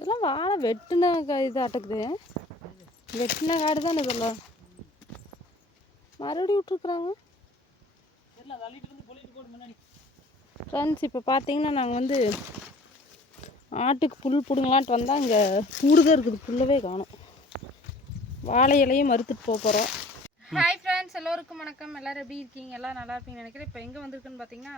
இதெல்லாம் வாழை வெட்டின இதாட்டக்குது. வெட்டின காடு தானே இதெல்லாம். மறுபடியும் விட்ருக்குறாங்க ஃப்ரெண்ட்ஸ் இப்போ பார்த்தீங்கன்னா நாங்கள் வந்து ஆட்டுக்கு புல் பிடுங்கலான்ட்டு வந்தால் இங்கே கூடுதல் இருக்குது. புல்லவே காணும். வாழை இலையும் மறுத்துட்டு போக போகிறோம் ஹாய் ஃப்ரெண்ட்ஸ் எல்லோருக்கும் வணக்கம். எல்லாரும் எப்படி இருக்கீங்க? எல்லாம் நல்லா இருப்பீங்கன்னு நினைக்கிறேன். இப்போ எங்கே வந்திருக்குன்னு பார்த்தீங்கன்னா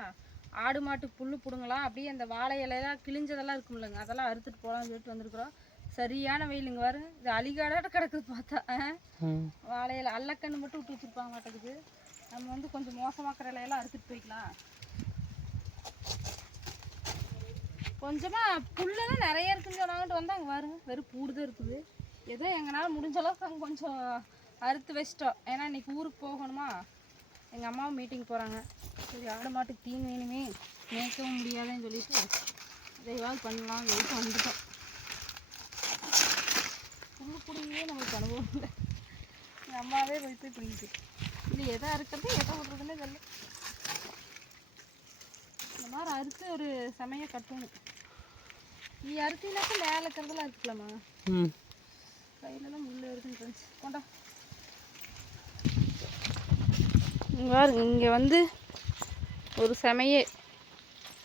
ஆடு மாட்டுக்கு புல் பிடுங்கலாம். அப்படியே அந்த வாழை இலையெல்லாம் கிழிஞ்சதெல்லாம் இருக்கும் இல்லைங்க அதெல்லாம் அறுத்துட்டு போகலாம்னு சொல்லிட்டு வந்திருக்கிறோம். சரியான வெயில் இங்கே பாருங்க. இது அலிகாடாட்ட கிடக்குது பார்த்தா. ஆ? வாழை இலை அல்லக்கண்ணு மட்டும் விட்டு வச்சுருப்பாங்க மாட்டேங்குது. நம்ம வந்து கொஞ்சம் மோசமாக்கிற இலையெல்லாம் அறுத்துட்டு போய்க்கலாம். கொஞ்சமாக புல்லெல்லாம் நிறைய இருக்குன்னு சொன்னாங்கட்டு வந்து அங்கே பாருங்க. வெறும் பூடுதான் இருக்குது. ஏதோ எங்களால் முடிஞ்ச அளவுக்கு அங்கே கொஞ்சம் அறுத்து வச்சிட்டோம். ஏன்னா இன்னைக்கு ஊருக்கு போகணுமா? எங்கள் அம்மாவும் மீட்டிங் போகிறாங்க சரி ஆடு மாட்டுக்கு தீன் வேணுமே மேய்க்கவும் முடியாதுன்னு சொல்லிட்டு இதையாவது பண்ணலாம் சொல்லிட்டு வந்துட்டோம். புல்லு பிடிங்கவே நமக்கு அனுபவம் இல்லை. எங்கள் அம்மாவே போய் போய் பிடிங்கிட்டு இது எதை அறுக்கிறது எதை விட்றதுன்னு தெரியல. இந்த மாதிரி அறுத்து ஒரு செமையை கட்டணும் நீ அறுத்தீங்கன்னாக்கா மேலே இருக்கிறதெல்லாம் அறுக்கலாமா ம். கையிலலாம் முள் இருக்குன்னு ஃப்ரெண்ட்ஸ் கொண்டா இங்கே பாருங்க இங்கே வந்து ஒரு செமையே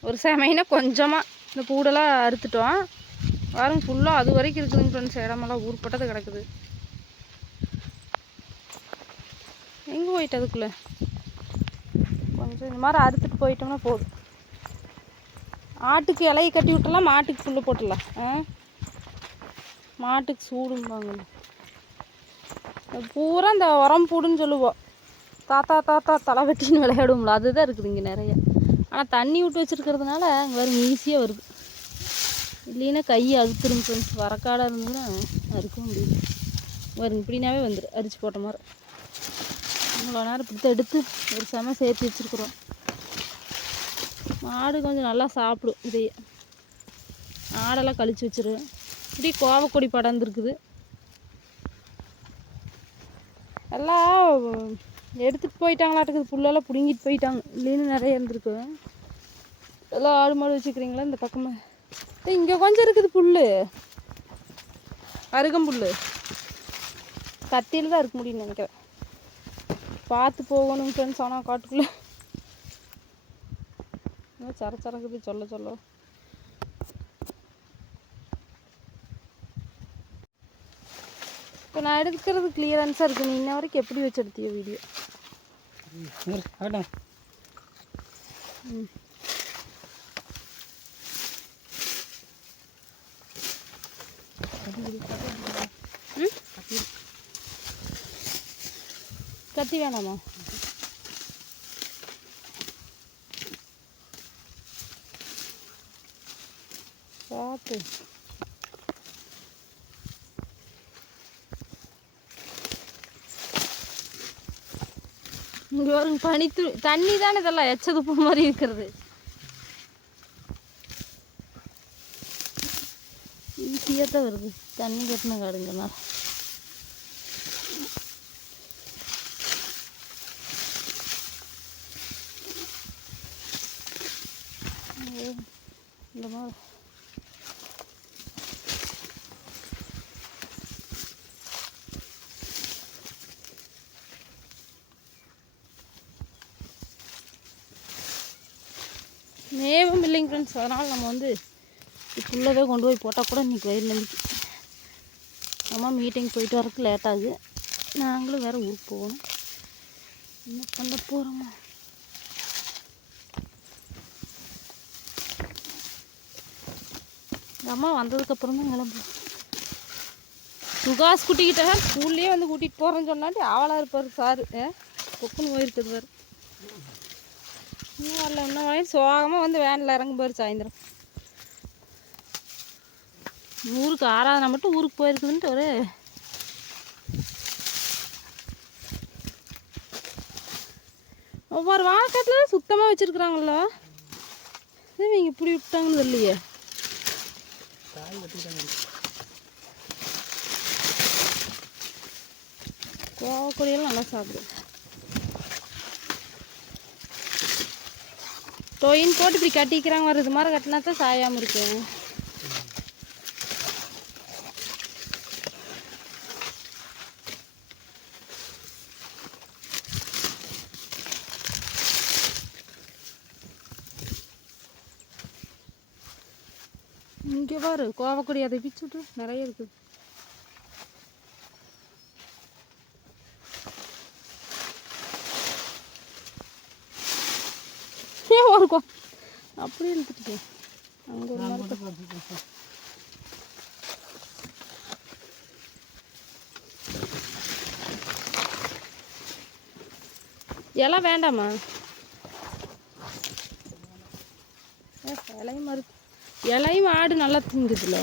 ஒரு செமைனா கொஞ்சமாக இந்த பூடெல்லாம் அறுத்துட்டோம். பாருங்க ஃபுல்லாக அது வரைக்கும் இருக்குதுங்க ஃப்ரெண்ட்ஸ் இடமெல்லாம் ஊர்பட்டது கிடக்குது. எங்கே போயிட்டு அதுக்குள்ளே? கொஞ்சம் இந்த மாதிரி அறுத்துட்டு போயிட்டோம்னா போதும். ஆட்டுக்கு இலையை கட்டி விட்டுலாம் மாட்டுக்கு புல்லு போட்டுடலாம். ஆ? மாட்டுக்கு சூடும்பாங்க. பூரா இந்த உரம் பூடுன்னு சொல்லுவோம். தாத்தா தாத்தா தலை வெட்டின்னு விளையாடுவோம்ல அதுதான் இருக்குது இங்கே நிறைய. ஆனால் தண்ணி விட்டு வச்சுருக்கிறதுனால அங்கே வரும் ஈஸியாக வருது. இல்லைன்னா கை அறுத்துரும் ஃப்ரெண்ட்ஸ் வரக்காடாக இருந்ததுன்னா அறுக்க முடியல. வரும் இப்படினாவே வந்துடும் அரிச்சு போட்ட மாதிரி. இவ்வளோ நேரம் இப்படி தான் எடுத்து ஒரு செம சேர்த்து வச்சுருக்குறோம். மாடு கொஞ்சம் நல்லா சாப்பிடும் இதையே. ஆடெல்லாம் கழிச்சு வச்சிருவேன். இப்படி கோவக்கொடி படர்ந்துருக்குது எல்லாம் எடுத்துகிட்டு போயிட்டாங்களாட்டுக்குது. புல்லெல்லாம் பிடுங்கிட்டு போயிட்டாங்க. இல்லைன்னு நிறைய இருந்திருக்கு. எல்லாம் ஆடு மாடு வச்சுக்கிறீங்களா இந்த பக்கமாக இங்கே கொஞ்சம் இருக்குது புல் அருகம்புல் கத்தியில் தான் இருக்க முடியும்னு நினைக்கிறேன். பார்த்து போகணும் ஃப்ரெண்ட்ஸ் ஆனால் காட்டுக்குள்ளே. இன்னும் சர சரக்குது சொல்ல சொல்ல. இப்போ நான் எடுக்கிறது கிளியரன்ஸாக இருக்குது நீ இன்ன வரைக்கும் எப்படி வச்சு எடுத்தியோ வீடியோ ஆகட்டும் ம் ம்? கத்தி வேணாமா பார்த்து இங்கே வரும் பனித்து தண்ணி தானே இதெல்லாம் எச்சதுப்பு மாதிரி இருக்கிறது. ஈஸியாக தான் வருது. தண்ணி கட்டின காடுங்கனால இந்த மாதிரி மேவும் இல்லைங்க ஃப்ரெண்ட்ஸ் அதனால் நம்ம வந்து இப்பஉள்ளவே கொண்டு போய் போட்டால் கூட இன்றைக்கி வயிறு நம்பிக்கை அம்மா மீட்டிங் போயிட்டு வரக்கு லேட் ஆகுது. நாங்களும் வேறு ஊருக்கு போகணும். என்ன பண்ண போகிறோமா எங்கள் அம்மா வந்ததுக்கப்புறம் தான் கிளம்பு சுகாஸ் குட்டிக்கிட்ட ஸ்கூல்லேயே வந்து கூட்டிகிட்டு போகிறேன்னு சொன்னாட்டி ஆவலாக இருப்பார் சார். ஏ பொக்குன்னு போயிருக்குது பாரு. இன்னும் வரல இன்னும் வரல. சோகமாக வந்து வேனில் இறங்க பாரு சாயந்தரம். ஊருக்கு ஆராதனை மட்டும் ஊருக்கு போயிருக்குதுன்ட்டு ஒரு ஒவ்வொரு வாழைக்காட்டில் சுத்தமாக வச்சுருக்குறாங்கள இவங்க இப்படி விட்டாங்கன்னு தெரியலையே. கோவக்கொடியெல்லாம் நல்லா சாப்பிடுது தொயின் போட்டு இப்படி கட்டிக்கிறாங்க வருது மாதிரி கட்டினா தான் சாயாமல் இருக்கு இங்கே பாரு கோவக்கூடிய அதை பிச்சுட்டு நிறைய இருக்குது இருக்கும் ஒரு அப்படியே இழுத்துட்டு அங்கே ஒரு மரத்தை. இலை வேண்டாமா இலையும் மறு இலையும் ஆடு நல்லா திங்குதுல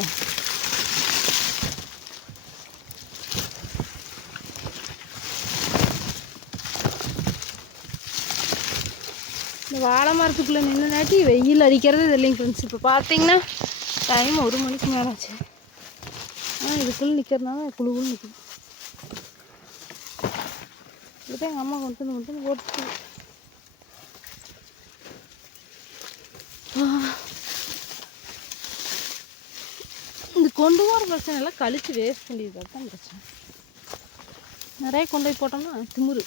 இந்த வாழை மரத்துக்குள்ளே நின்றுனாட்டி வெயில் அடிக்கிறது இது இல்லைங்க ஃப்ரெண்ட்ஸ் இப்போ பார்த்தீங்கன்னா டைம் ஒரு மணிக்கு மேலே ஆச்சு ஆனால் இதுக்குள்ளே நிற்கிறதுனால குழுவும் நிற்கும் நிற்குது இதுதான் எங்கள் அம்மா கொண்டு வந்து கொண்டு ஓட்டு போட்டு இந்த கொண்டு போகிற பிரச்சனை எல்லாம் கழிச்சு வேஸ்ட் பண்ணிடுறது தான் பிரச்சனை. நிறைய கொண்டு போய் போட்டோம்னா திமிரு.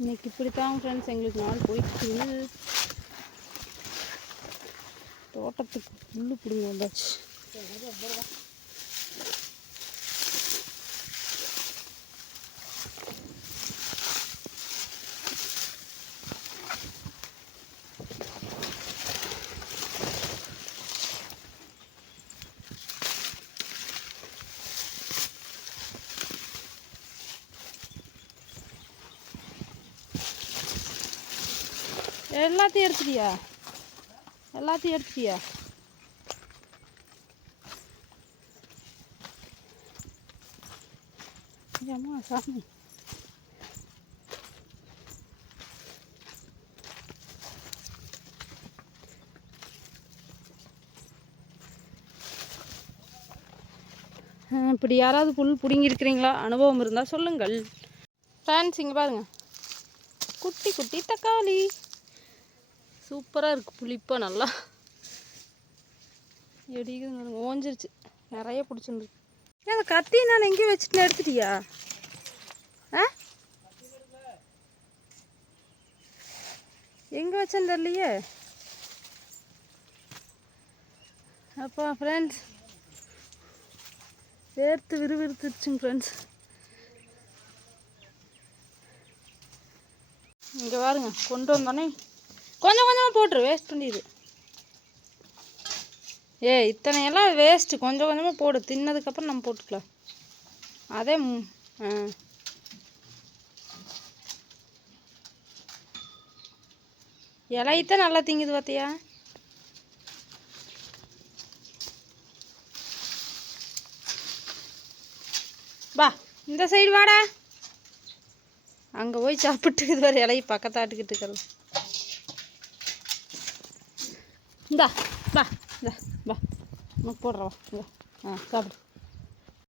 இன்னைக்கு இப்படித்தான் ஃப்ரெண்ட்ஸ் எங்களுக்கு நாள் போயிட்டு தோட்டத்துக்கு புல்லு பிடிங்க வந்தாச்சு. எல்லாத்தையும் எடுத்துட்டியா? எல்லாத்தையும் எடுத்துட்டியா? ஏம்மா சாமி. இப்படி யாராவது புல் பிடுங்கியிருக்கிறீங்களா? அனுபவம் இருந்தால் சொல்லுங்கள். ஃப்ரெண்ட்ஸ் இங்கே பாருங்கள் குட்டி குட்டி தக்காளி. சூப்பராக இருக்குது புளிப்பாக நல்லா. எடிக்குது ஓஞ்சிருச்சு. நிறைய பிடிச்சிருந்து ஏன் அந்த கத்தி நான் எங்கேயும் வச்சுட்டு எடுத்துட்டியா? ஆ? எங்கே வச்சேன்னு தெரியலையே. அப்பா ஃப்ரெண்ட்ஸ் வேர்த்து விறுவிறுத்துருச்சுங்க ஃப்ரெண்ட்ஸ் இங்கே பாருங்க கொண்டு வந்தோடனே கொஞ்சம் கொஞ்சமாக போட்டுரு வேஸ்ட் பண்ணிடு ஏ இத்தனை எல்லாம் வேஸ்ட்டு கொஞ்சம் கொஞ்சமாக போடு தின்னதுக்கப்புறம் நம்ம போட்டுக்கலாம். அதே ஆ. இலையத்தான் நல்லா திங்குது பார்த்தியா வா இந்த சைடு வாடா. அங்கே போய் சாப்பிட்டுக்குது வேறு இலையை பக்கத்தாட்டுக்கிட்டு இருக்கிறது. இந்தா வா இந்தா வா உனக்கு போடுறவா இந்தா ஆ சாப்பிடு